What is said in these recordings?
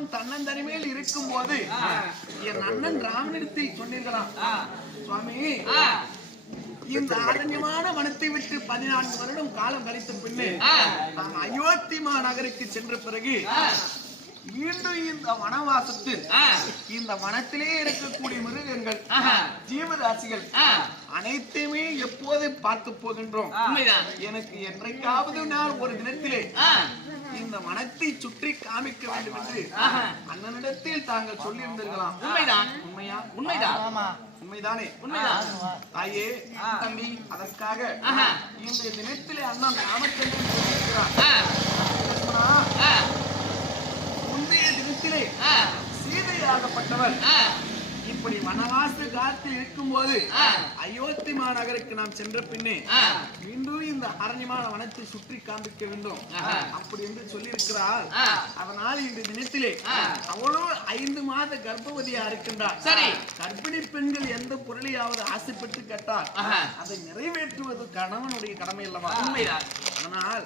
ராமன் தன்னந்தனிமையில் இருக்கும் போது என் அண்ணன் ராமனிடத்தில் சொன்னீர்களாம், சுவாமி இந்த அரண்யமான வனத்தை விட்டு 14 வருடம் காலம் கழித்த பின்னே நாம் அயோத்தி மாநகருக்கு சென்ற பிறகு மீண்டும் இந்த வனவாசத்தில் இந்த வனத்திலே இருக்கக்கூடிய மிருகங்கள் ஜீவராசிகள் அனைத்தையுமே எப்போது பார்த்து போகின்றோம். எனக்கு என்றைக்காவது நான் ஒரு தினத்திலே இந்த வனத்தை சுற்றி காமிக்க வேண்டும் என்று அண்ணனிடத்தில் தாங்கள் சொல்லி இருந்திருக்கலாம். உண்மைதான். உண்மையா? உண்மைதான். உண்மைதானே? உண்மைதான். தாயே, தம்பி, அதற்காக இந்த தினத்திலே அண்ணன் ராமச்சந்திரன் சொல்லியிருக்கிறார், முந்தைய தினத்திலே சீதையாகப்பட்டவர் இப்படி வனவாச காலத்தில் இருக்கும் போது அயோத்தி மாநகருக்கு நாம் சென்ற பின்னே மீண்டும் இந்த அரண்யமான வனத்தை சுற்றி காண்பிக்க வேண்டும் அப்படி என்று சொல்லி இருக்கிறார். அதனால் இந்த தினத்திலே அவளும் 5 மாத கர்ப்பவதியா இருக்கின்றார். சரி, கர்ப்பிணி பெண்கள் எந்த பொருளையாவது ஆசைப்பட்டு கேட்டால் அதை நிறைவேற்றுவது கணவனுடைய கடமை அல்லவா? உண்மைதான். அதனால்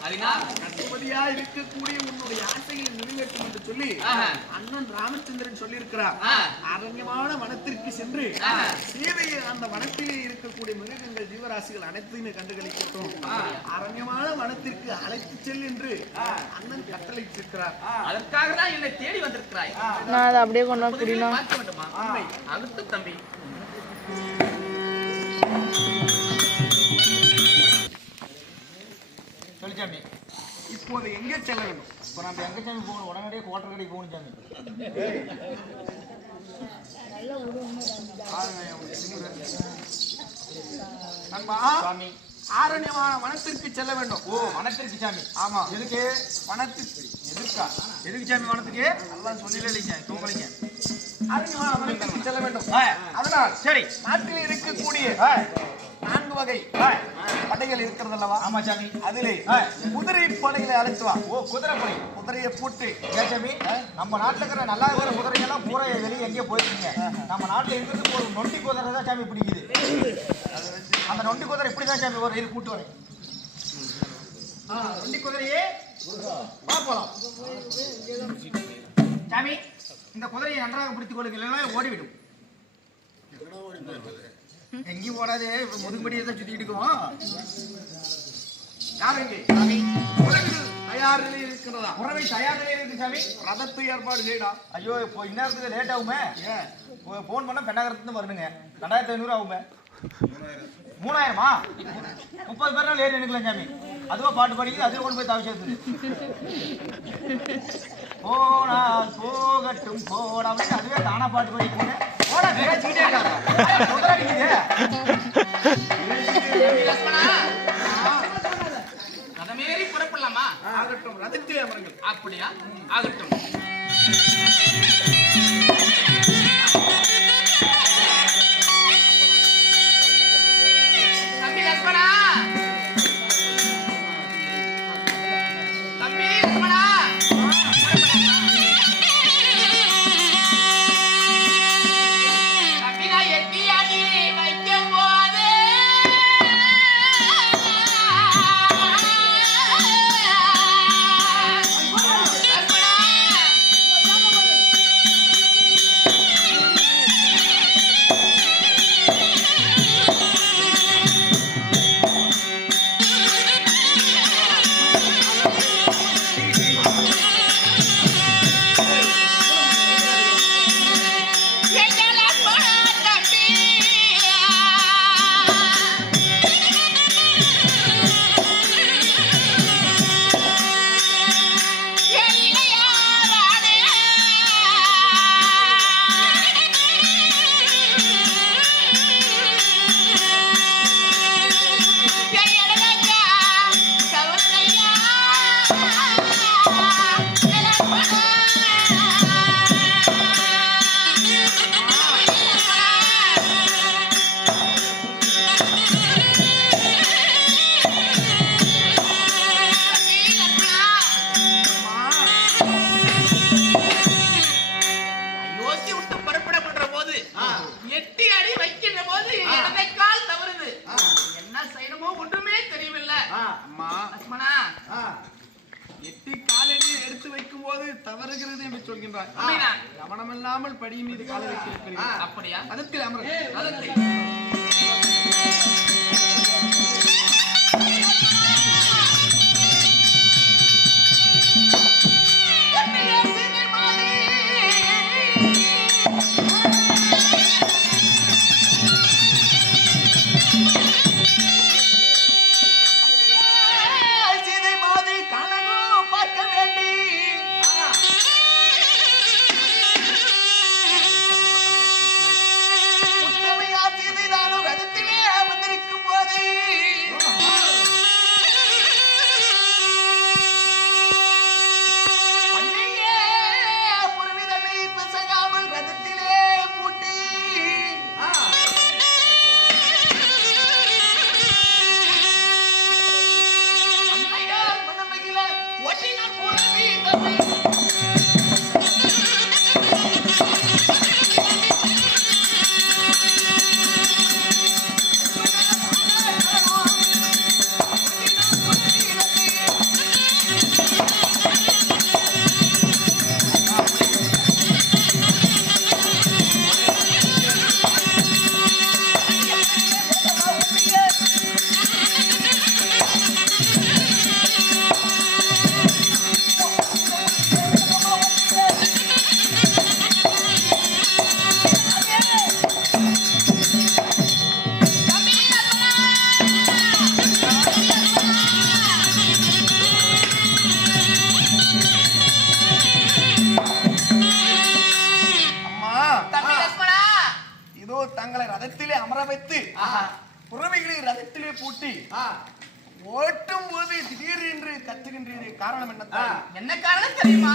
கர்ப்பவதியா இருக்கக்கூடிய உன்னுடைய ஆசைகளை நிறைவேற்றும் என்று சொல்லி அண்ணன் ராமச்சந்திரன் சொல்லி இருக்கிறார். அரண்யமான வனத்திற்கு சென்று சீதையை அந்த வனத்திலே இருக்கக்கூடிய மிருகங்கள் ஜீவராசிகள் அனைத்தையுமே கண்டுகளிக்கட்டும், அரண்யமான வனத்திற்கு அழைத்து செல் என்று அண்ணன் கட்டளையிட்டிருக்கிறார். அதற்காக தான் என்னை தேடி வந்திருக்கிறாய். நான் அதை அப்படியே கொண்டு வர முடியுமா? அழுத்த தம்பி. சொல்லிச்சாமி, இப்போது எங்கே செல்ல வேண்டும்? இப்போ நம்ம எங்க சாமி போகணும்? உடனடியே கோட்டர் கடைக்கு போகணும் சாமி. சாமி, ஆரண்யமான வனத்திற்கு செல்ல வேண்டும். ஓ, வனத்திற்கு சாமி? ஆமா. எதுக்கு வனத்திற்கு? எதுக்கா? எதுக்கு சாமி வனத்துக்கு? எல்லாம் சொல்லல இல்லைங்க, தூங்கலைங்க. அரண்யமான வனத்திற்கு செல்ல வேண்டும். அதனால் சரி, நாட்டில் இருக்கக்கூடிய 4 வகை படைகள் இருக்கிறது அல்லவா? ஆமா சாமி. அதிலே குதிரை படைகளை அழைத்து வா. ஓ, குதிரை படை. குதிரையை பூட்டு. சாமி, நம்ம நாட்டுல இருக்கிற நல்லா இருக்கிற குதிரைகள்லாம் பூரா வெளியே எங்கேயோ போயிருக்கீங்க. நம்ம நாட்டுல இருக்கிறது ஒரு நொண்டி குதிரை தான் சாமி பிடிக்குது. அந்த நொண்டி குதிரை இப்படிதான் சாமி ஒரு இது கூட்டு வரேன். நொண்டி குதிரையே போலாம் சாமி. இந்த குதிரையை நன்றாக பிடித்துக் கொள்ளுங்க, இல்லைன்னா ஓடிவிடும். எங்கேயும் ஓடாது, முதுகுபடியை தான் சுத்திட்டு இருக்கோம். யாருங்க உறவில் தயார் நிலையில் இருக்கிறதா? உறவை தயார் நிலையில் இருக்கு சாமி. ரதத்தை ஏற்பாடு செய்யடா. ஐயோ, இப்போ இந்நேரத்துக்கு லேட் ஆகுமே. போன் பண்ணா பெண்ணாகரத்துன்னு வரணுங்க. 2500 ஆகுமே. 3000மா? 30 பேர் ஏறி நினைக்கலாம் சாமி. அதுவா பாட்டு பாடிக்குது, அதுல கொண்டு போய் தாவி சேர்த்துது. போனால் போகட்டும் போட அப்படின்னு அதுவே தானா பாட்டு பாடிக்குதுங்க. போடா சீட்டே ரதமேறி புறப்படலாமா? ஆகட்டும், ரதத்திலே அமருங்கள். அப்படியா? ஆகட்டும். தம்பி லட்சுமணா, தம்பி லட்சுமணா, தம்பி நான் எட்டியாடி வைக்கும் போது தவறுகிறது என்று சொல்கின்றார். அப்படியா? கவனமில்லாமல் படி மீது கால வைத்திருக்கிறீர்கள். அப்படியா? அதத்தில் அமர அதத்தை தங்களை ரதத்திலே அமர வைத்து புறவைகளை ரதத்திலே பூட்டி ஓட்டும் போது திடீரென்று கத்துகின்றீரே, காரணம் என்ன காரணம் தெரியுமா?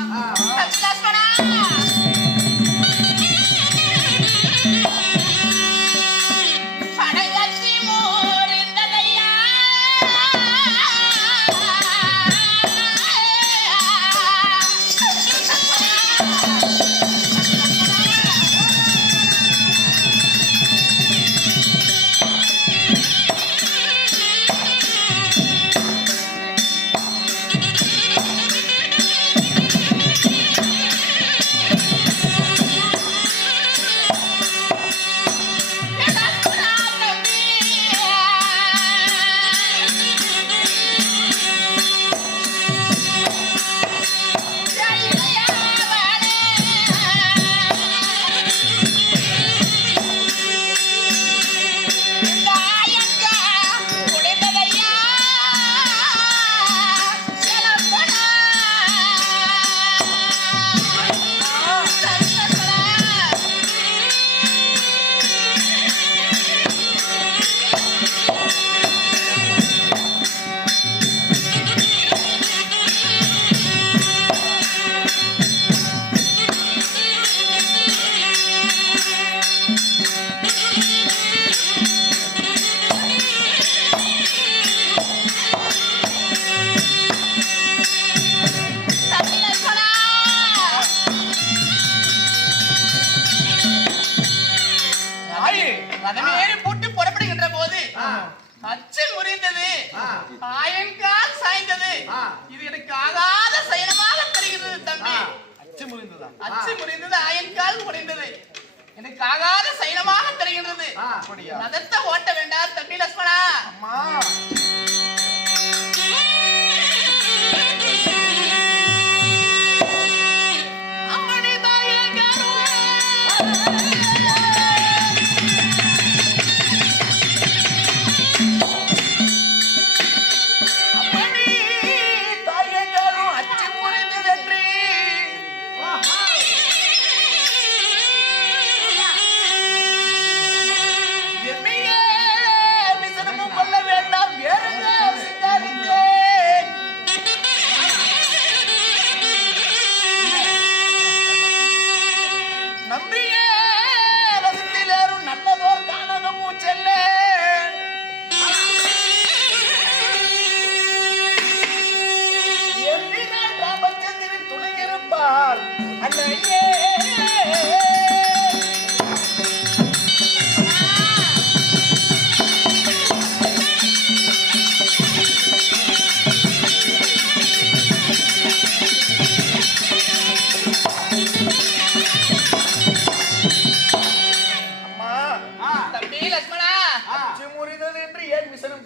ரதமேறி பூட்டி புறப்படுகின்ற போது அச்சு முறிந்தது, ஆயங்கால் சாய்ந்தது. இது எனக்கு ஆகாத சயனமாக தெரிகிறது தம்பி. அச்சு முறிந்ததா? அச்சு முறிந்தது, ஆயங்கால் முறிந்தது. எனக்கு ஆகாத சயனமாக தெரிகின்றது. ரதத்தை ஓட்ட வேண்டாம் தம்பி லட்சுமணா. அம்மா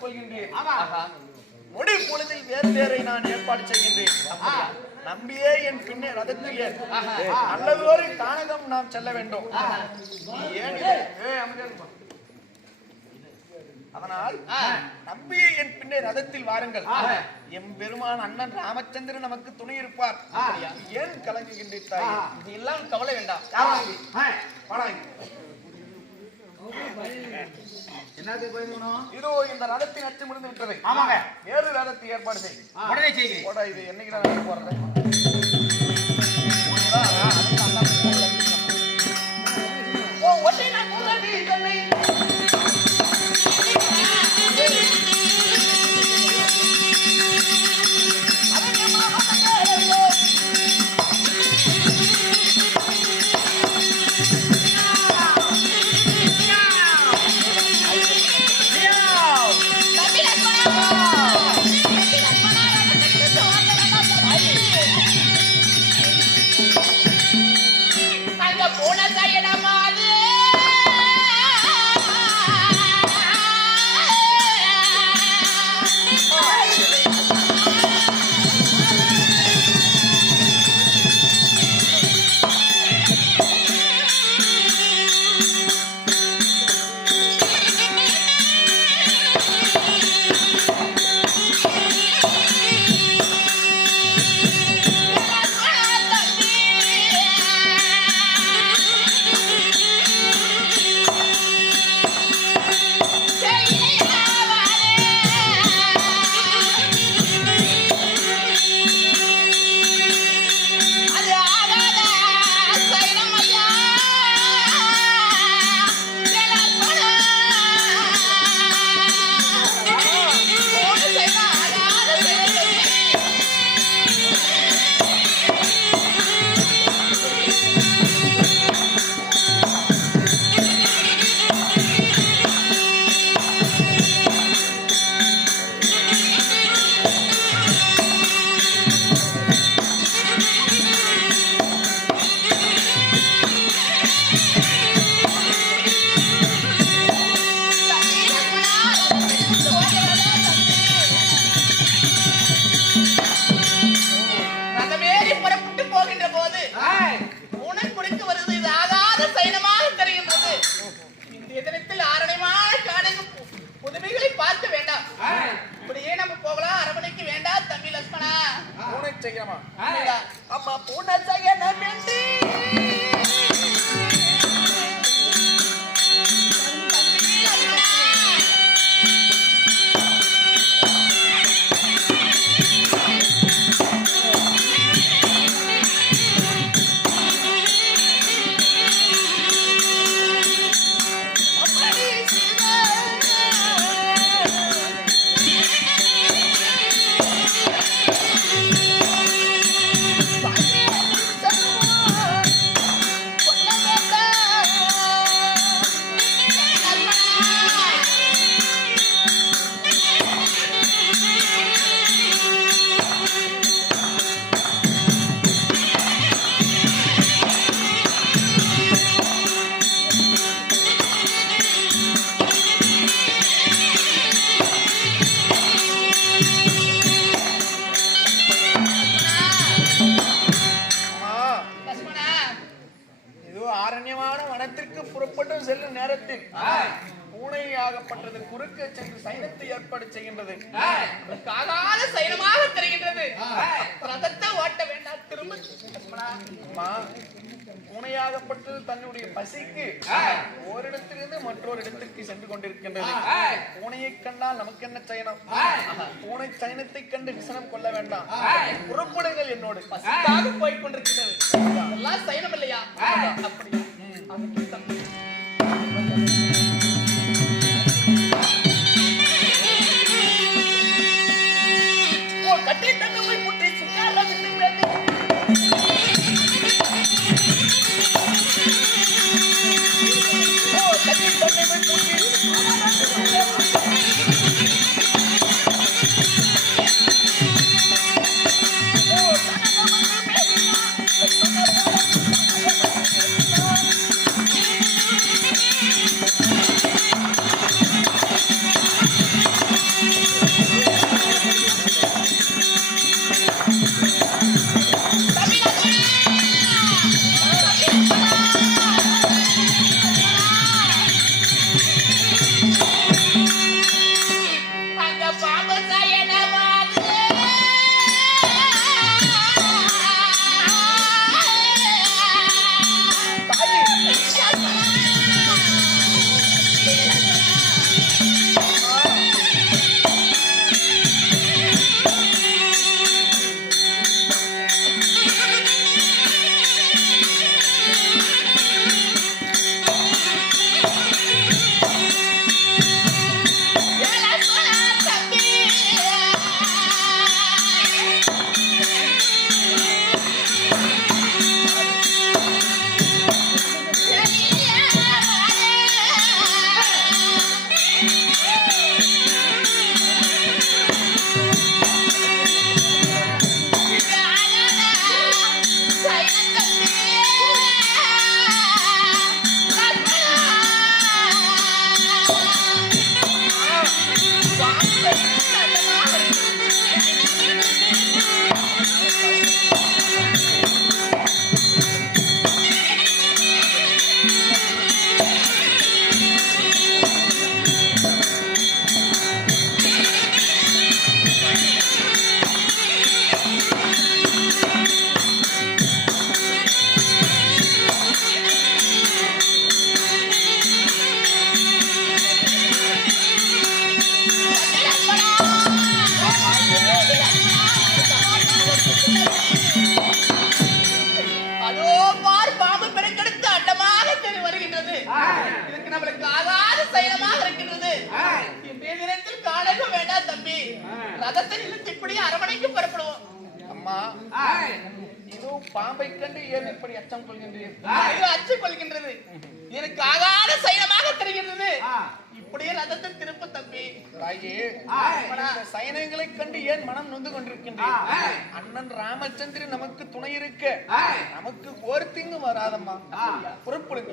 கொள்கின்றேன். ஆஹா. நொடி பொழுதில் வேறு வேறை நான் ஏற்பாடு செய்கின்றேன். நம்பியே என் பின்னே ரதத்தில் ஏறு. நல்லதொரு கானகம் நாம் செல்ல வேண்டும். ஏன் இது? அமைதியா இருப்பா. அதனால் நம்பியே என் பின்னே ரதத்தில் வாருங்கள். எம் பெருமான் அண்ணன் ராமச்சந்திரன் நமக்கு துணை இருப்பார். ஏன் கலங்குகின்ற தாய்? இது எல்லாம் கவலை வேண்டாம். இதோ இந்த ரதத்தின் அச்சு முடிந்து விட்டது. ஆமாங்க. வேறு ரதத்தை ஏற்பாடு செய். உடனே செய்கிறேன். போடா, இது என்னைக்கு நான் போறேன். ஒற்றை நான் உங்கள் வீட்டை அம்மா பூனை செய்ய நம்பி புறப்பட்டு செல்லும் நேரத்தில் பூனையாகப்பட்டது குறுக்க சென்று சைனத்தை ஏற்பாடு செய்கின்றது. சைனமாக தெரிகின்றது. ரதத்தை ஓட்ட வேண்டாம் திரும்ப. பூனையாகப்பட்டது தன்னுடைய பசிக்கு ஓரிடத்திலிருந்து மற்றொரு இடத்திற்கு சென்று கொண்டிருக்கின்றது. பூனையை கண்டால் நமக்கு என்ன சயனம்? பூனை சயனத்தை கண்டு விசனம் கொள்ள வேண்டாம். புறப்படுங்கள் என்னோடு. பசிக்காக போய் கொண்டிருக்கிறது. அதெல்லாம் சைனம் இல்லையா? அப்படியா? கட்டி தங்கமை புட்டி சுக்காரம் கட்டி தங்கமை புட்டி நம்மளுக்கு ஆகாத சைனமாக இருக்கின்றது. இன்றைய தினத்தில் காணவும் வேண்டாம் தம்பி. ரதத்தில் இழுத்து இப்படி அரமனைக்கு புறப்படுவோம். அம்மா, இதோ பாம்பை கண்டு ஏன் இப்படி அச்சம் கொள்கின்றேன்? அச்சம் கொள்கின்றது. எனக்கு ஆகாத சைனமாக தெரிகின்றது. இப்படியே ரதத்தை திருப்பு தம்பி. சைனங்களை கண்டு ஏன் மனம் நொந்து கொண்டிருக்கின்றேன்? அண்ணன் ராமச்சந்திரன் நமக்கு துணை இருக்க நமக்கு ஒரு திங்கும் வராதம்மா. புறப்படுங்க.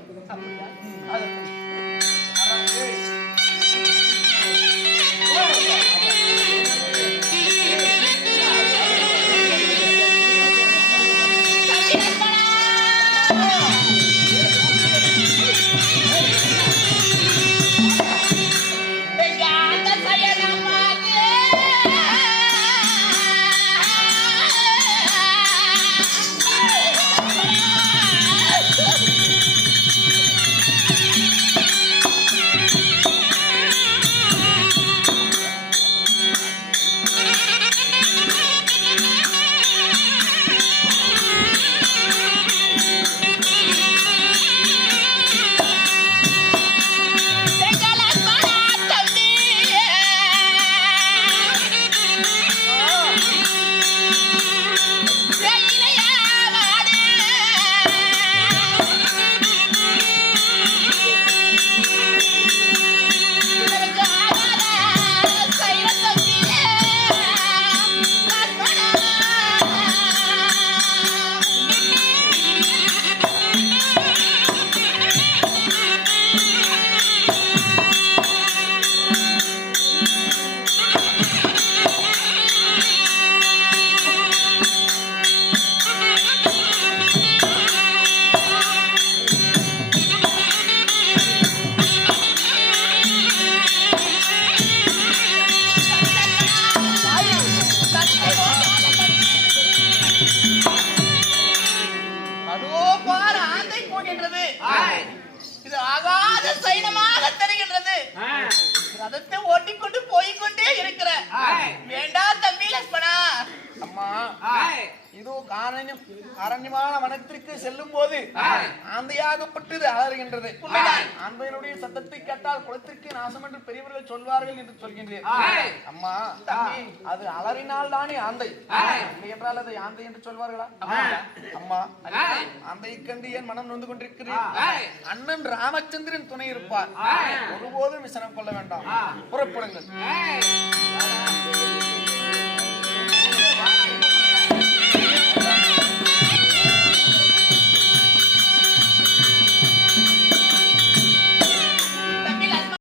இது ஆகாத சைனமாக தெரிகின்றது. ரதத்தை ஓட்டிக்கொண்டு போய்கொண்டே இருக்கிற வேண்டா தம்பி லட்சுமணா. அம்மா, இதோ அரண்யமான வனத்திற்கு செல்லும் போது ஆந்தையாகப்பட்டது அலறுகின்றது. ஆந்தையினுடைய சத்தத்தை கேட்டால் குளத்திற்கு நாசம் என்று பெரியவர்கள் சொல்வார்கள் என்று சொல்கின்றேன். அம்மா, அது அலறினால் தானே ஆந்தை, இல்லை என்றால் அதை ஆந்தை என்று சொல்வார்களா? அம்மா, ஆந்தையை கண்டு ஏன் மனம் நொந்து கொண்டிருக்கிறேன்? அண்ணன் ராமச்சந்திரன் துணை இருப்பார். ஒருபோதும் விசனம் கொள்ள வேண்டாம். புறப்படுங்கள்.